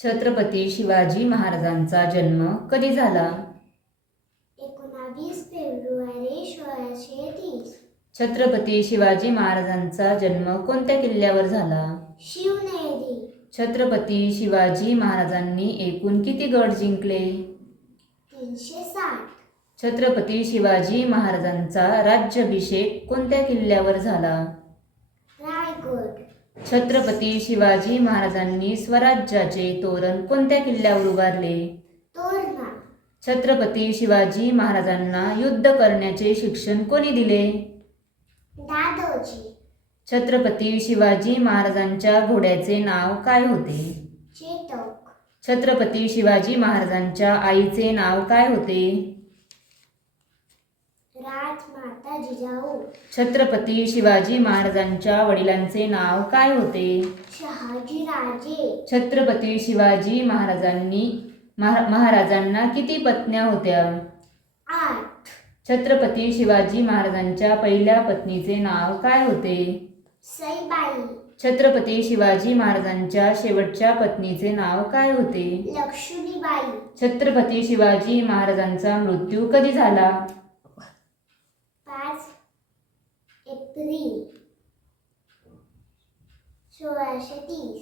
छत्रपती शिवाजी महाराजांचा जन्म कधी झाला? 19 फेब्रुवारी 1630. छत्रपती शिवाजी महाराजांचा जन्म कोणत्या किल्ल्यावर झाला? शिवनेरी. छत्रपती शिवाजी महाराजांनी एकूण किती गड जिंकले? 360. छत्रपती शिवाजी महाराजांचा राज्याभिषेक कोणत्या किल्ल्यावर झाला? रायगड. छत्रपती शिवाजी महाराजांनी स्वराज्याचे तोरण कोणत्या किल्ल्यावर उभारले? तोरणा. छत्रपती शिवाजी महाराजांना युद्ध करण्याचे शिक्षण कोणी दिले? दादोजी. छत्रपती शिवाजी महाराजांच्या घोड्याचे नाव काय होते? चेतक. छत्रपती शिवाजी महाराजांच्या आईचे नाव काय होते? राजमाता जिजाऊ. छत्रपती शिवाजी महाराजांच्या वडिलांचे नाव काय होते? शहाजीराजे. छत्रपती शिवाजी महाराजांना किती पत्न्या होत्या? 8. छत्रपती शिवाजी महाराजांच्या पहिल्या पत्नीचे नाव काय होते? सईबाई. छत्रपती शिवाजी महाराजांच्या शेवटच्या पत्नीचे नाव काय होते? लक्ष्मीबाई. छत्रपती शिवाजी महाराजांचा मृत्यू कधी झाला? 5 एप्रिल 1630.